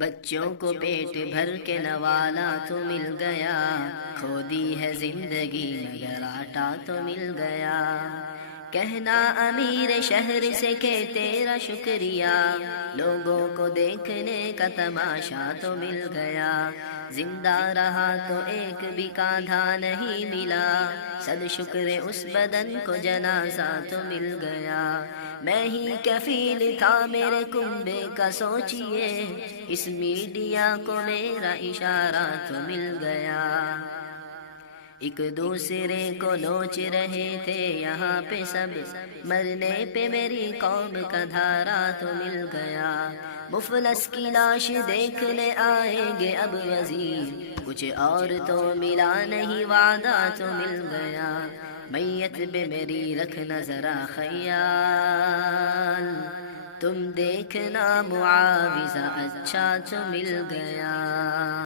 بچوں کو پیٹ بھر کے نوالا تو مل گیا، کھو دی ہے زندگی مگر آٹا تو مل گیا۔ کہنا امیر شہر سے کہ تیرا شکریہ، لوگوں کو دیکھنے کا تماشا تو مل گیا۔ زندہ رہا تو ایک بھی کاندھا نہیں ملا، صد شکر اس بدن کو جنازہ تو مل گیا۔ میں ہی کفیل تھا میرے کنبے کا سوچئے، اس میڈیا کو میرا اشارہ تو مل گیا۔ ایک دوسرے کو نوچ رہے تھے یہاں پہ سب، مرنے پہ میری قوم کا دھارا تو مل گیا۔ مفلس کی لاش دیکھنے آئیں گے اب وزیر، کچھ اور تو ملا نہیں وعدہ تو مل گیا۔ میت پہ میری رکھنا ذرا خیال، تم دیکھنا معاوضہ اچھا تو مل گیا۔